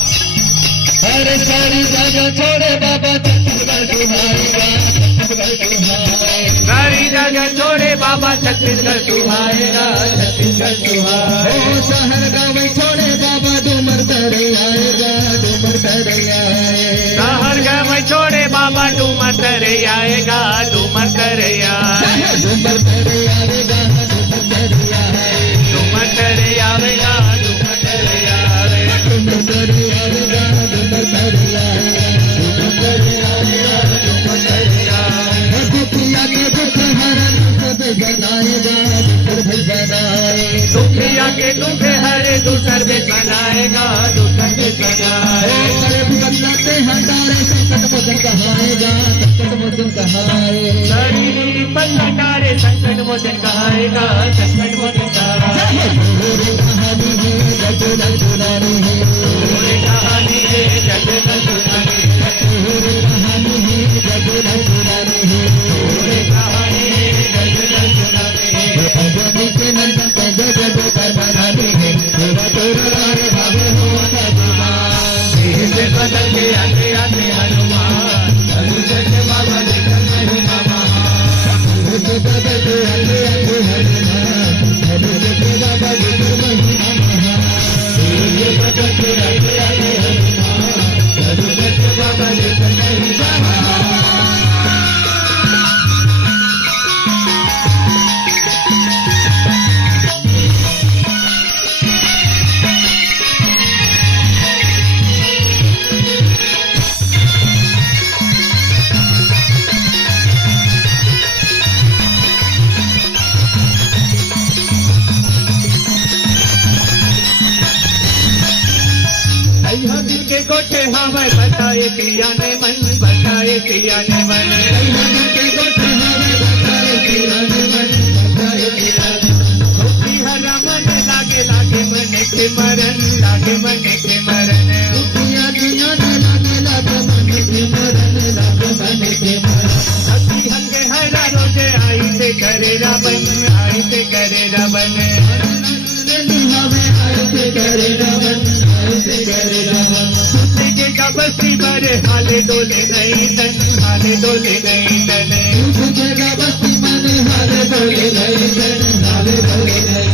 अरे सारी जगह छोड़े बाबा छत्तीसगढ़ तुम्हारेगा, छत्तीसगढ़ तुम्हारे सारी जगह छोड़े बाबा छत्तीसगढ़ तुम्हारेगा, छत्तीसगढ़ तुम्हारे शहर गाँव छोड़े बाबा डूमर करे आएगा, डूमर करे आए शहर गाँव छोड़े बाबा डूमर करे आएगा, डूमर करे आए डूमर करे आएगा, डूमर करे आए डूमर करे आवेगा, डूमर करे आवे डूमर करे आएगा, डूमर करे आए डूमर करे आएगा, डूमर करे आए दुखिया के दुख हरण सब बनाएगा, दुख बनाए दुखिया के दुख हरे दूसर में बनाएगा, दूसर में बनाए बनाते हटारे संकट मोचन कहाएगा, संकट मोचन कहाए शरीर पर हटारे संकट मोचन कहाएगा, संकट मोचन कहाए पूरी कहानी है जग न सुनानी है, पूरी कहानी है जग न सुनानी है, पूरी कहानी है जग न सुनानी है, पूरी कहानी है जग न सुनानी है अजनी के नंदन का जग कर बनानी है तेरा तेरा भावे हो से बदल के आते आते हनुमान हनुमान बाबा देखन महिमा महान बदल के आते आते हनुमान बदल के बाबा देखन महिमा महान बदल के आते आते हनुमान बदल के बाबा देखन महिमा महान दिल के गोटे हमें बताए पिया ने मन, बताए पिया ने मन दिल के गोटे हमें बताए पिया ने मन, बताए पिया ने हरा मन लागे लागे मन के मरण, लागे मन के मरण दुनिया दुनिया लागे लागे मन के मरण, लागे मन के मरण अति हंगे हरा रोजे आई से करे रावण, आई से करे रावण निभावे आई से करे रावण, आई से करे रावण बस्ती पर हाले डोले नहीं तन, हाले डोले नहीं तन जगह बस्ती मन हाले डोले नहीं तन, हाले डोले नहीं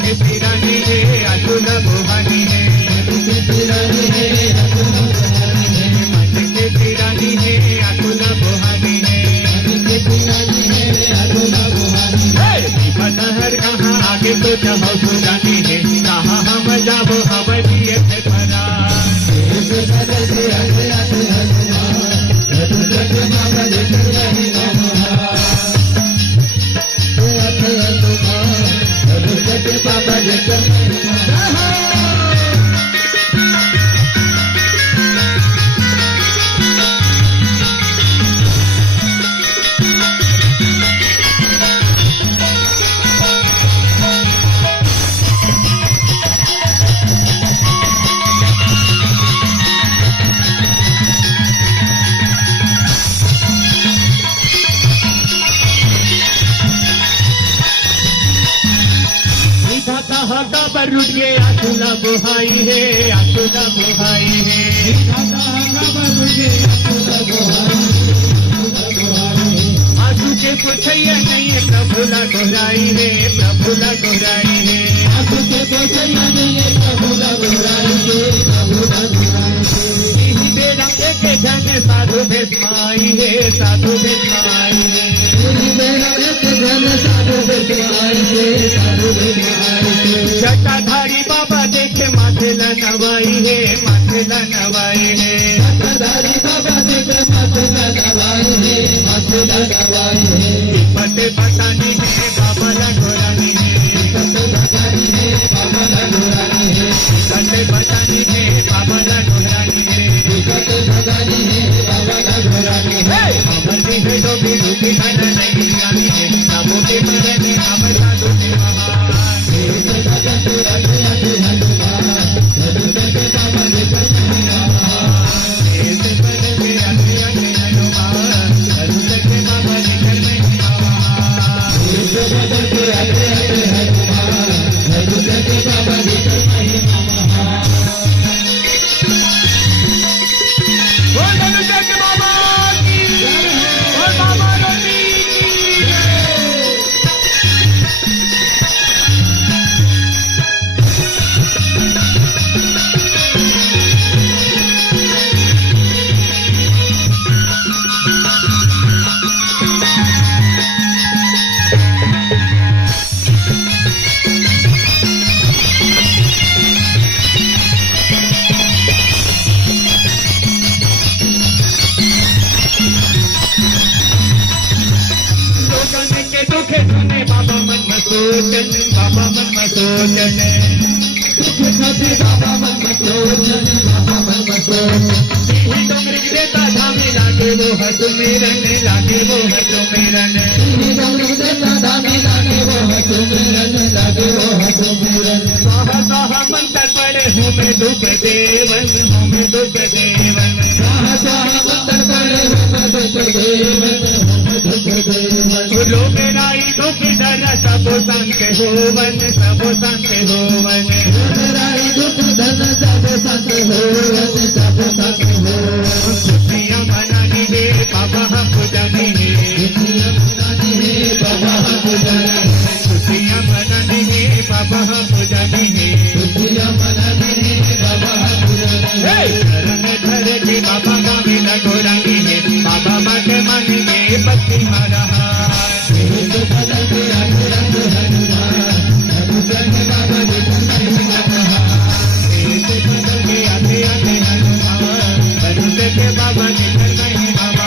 के पिरानी है अतुला भुवानी है, के पिरानी है अतुला भुवानी है, के पिरानी है अतुला भुवानी है, के पिरानी है अतुला भुवानी है पता हर कहाँ आगे तो जाओ सुनानी है, कहाँ हम जाओ हमें भी थे परा बदल के आते आते हनुमान बदल के बाबा देखन महिमा महान आते हनुमान बाबा देकर महिमा हाथा पर रुट के आंसुला बुहाई है, आंसुला बुहाई है। आंसू के पुछैया नहीं है, प्रभुला गोहराई है, प्रभुला गोहराई है। आंसू के पुछैया नहीं है, प्रभुला गोहराई है, प्रभुला गोहराई है। यही बेरा के जन साधु भेसमाई है, साधु भेसमाई है। यही बेरा के जन साधु भेसमाई है, साधु भेसमाई है। जटाधारी बाबा देखे माथेला नवाई है, माथेला नवाई है। जटाधारी बाबा देखे माथेला नवाई है, माथेला नवाई है। पते पतानी है, बाबा ला घोरानी है, पते पतानी है, बाबा ला घोरानी है। पते पतानी है, बाबा ला घोरानी है, पते पतानी है, बाबा ला घोरानी है। अमरती है तो भी दुखी खाना नहीं जानी है, सबों के मरने अमर साधु के महान। बाबा मन मसोचन, दुख खातिर बाबा मन मसोचन, बाबा मन मसोचन। ही डोंगरी देता धामी लागे वो हसु मेरन, लागे वो हसु मेरन। ही डोंगरी देता धामी लागे वो हसु मेरन, लागे वो हसु मेरन। स्वाहा स्वाहा मंत्र पढ़े हूँ मैं दुख देवन, हूँ मैं दुख देवन। स्वाहा स्वाहा मंत्र पढ़े हूँ मैं दुख देवन, हूँ मैं दुख देवन। लोग राई दुख डर सबो शांत होवन, सबो शांत होवन। राई दुख धन सबो शांत होवन, सबो शांत होवन। खुशियाँ मनानी है बाबा हम पुजानी है, खुशियाँ मनानी है बाबा हम पुजानी है। खुशियाँ मनानी है बाबा हम पुजानी है, खुशियाँ मनानी है बाबा हम पुजानी है। शरण धर के बाबा का मेला गोरानी है, बाबा बात मानेंगे पत्नी मारा। बाबा निकल नहीं बाबा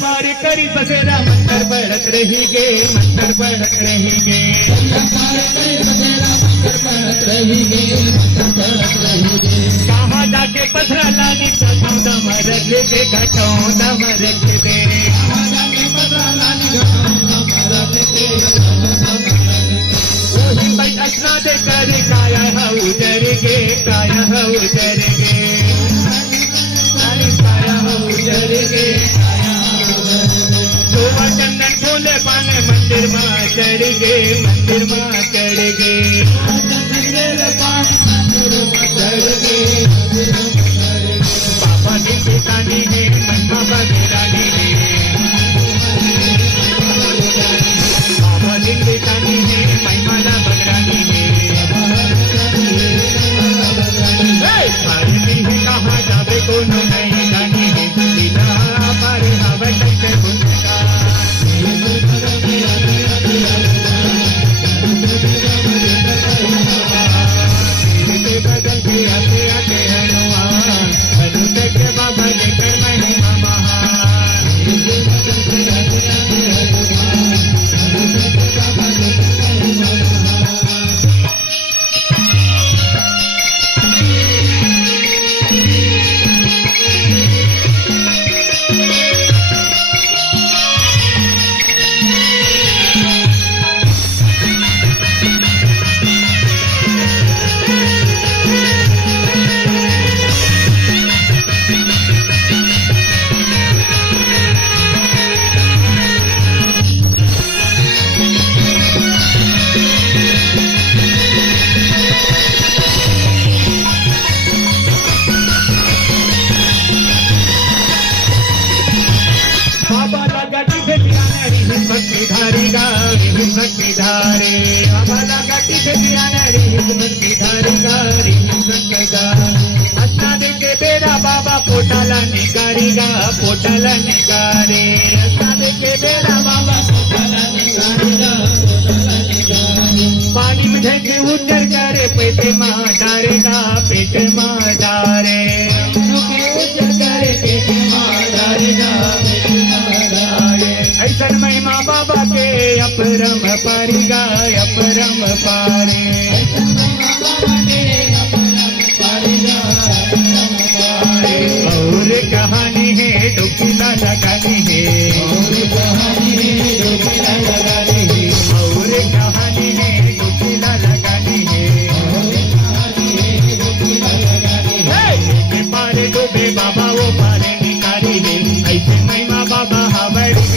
पार करी बसेरा मंत्र बढ़त रहेंगे, मंत्र बढ़त रहेंगे। कहाँ जाके पथरा लानी घटों दमर दे, घटों दमर दे। वही भाई असना दे कर काया है उजर गे, काया है उजर गे, काया है उजर गे। चंदन फूले पाने मंदिर मां चढ़ गे मंदिर मां चढ़ गे बाबा की पितानी है महिमा बगरानी है बाबा की पितानी है महिमा बगरानी है पारती है कहा जावे को नहीं गानी है लीला पर हवे कैसे बुझेगा बदल के आते आते हनुमान हनुमान के बाबा लेकर महिमा महान बाबा लगा टिठे पियानरी भक्ति धारी गारी भक्ति धारे बाबा लगा टिठे पियानरी भक्ति धारी गारी भक्ति धारे अस्ना के बेड़ा बाबा पोटाला निकारी गा पोटाला निकारे अस्ना के बेड़ा बाबा पोटाला निकारी गा पानी में ढके उतर करे पेटे मां डारे गा पेटे मां डारे उतर करे पेटे मां डारे गा ऐसन महिमा बाबा के अपरम पारिगा अपरम पारे और कहानी है डुबकीला लगानी है और कहानी है डुबकीला लगानी है और कहानी है डुबकीला लगानी है पारे डूबे बाबा वो पारे निकाली है ऐसे महिमा बाबा हमारी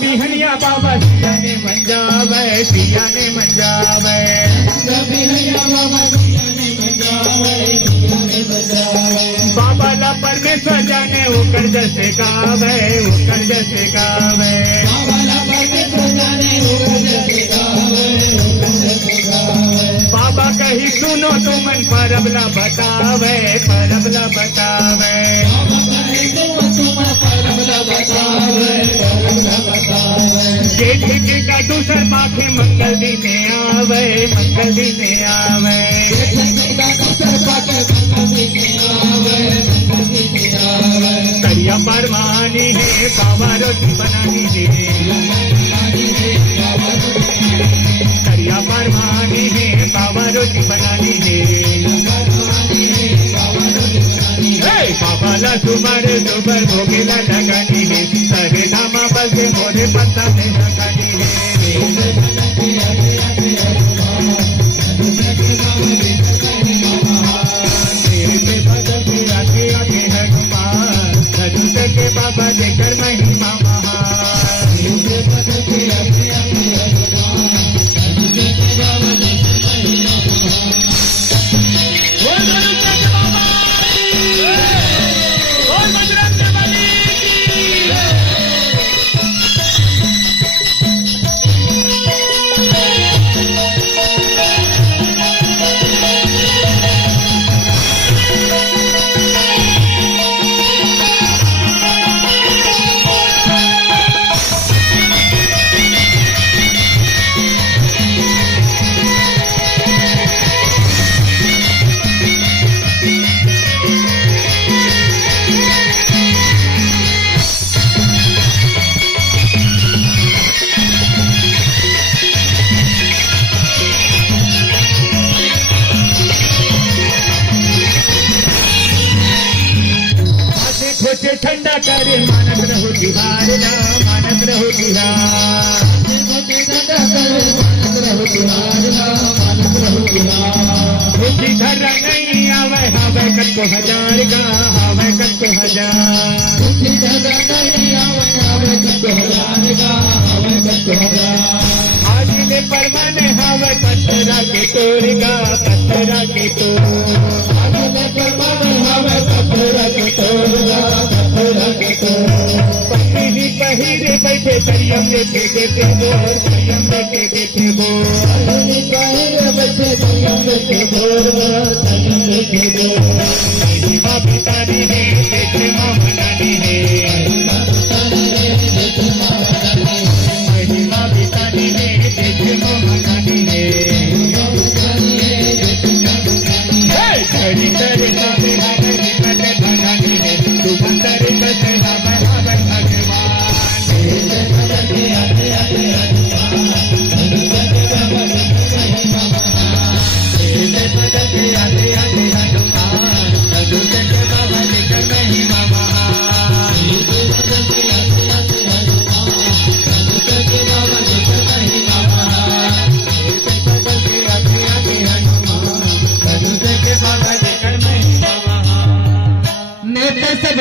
बिहनिया बाबा सिया ने मंजावे सिया ने मंजावे बाबा ला परमेश्वर जाने वो कर्ज से गावे वो कर्ज से गावे बाबा कही सुनो तो मन परबला बतावे परबला बतावे जेठ का दूसर पाखे मंगल दिन आवे मंगल दिन आवे करिया परवानी है बाबा रोटी बनानी है करिया परवानी है बाबा रोटी बनानी है बाबा ला सुबर सुबर भोगेला लगानी है सरे धामा बसे मोरे पत्ता में लगानी है के बाबा देकर महिमा ठंडा करे मानत रहो तिहार ना मानत रहो तिहार बुद्धि धरा नहीं आवे हावे कत हजार का हावे कत हजार आज ने परमाने हावे पत्थरा के तोड़गा पत्थरा के पत्नी पहिरे बैठे करियम लेके देते बोर करियम लेके देते बोर माँ पितानी है देते माँ मनानी है माँ पितानी है देते माँ मनानी है घड़ी तेरे नामे हावे निकट भगानी है तू बंदर कसे हावे हावे भगवान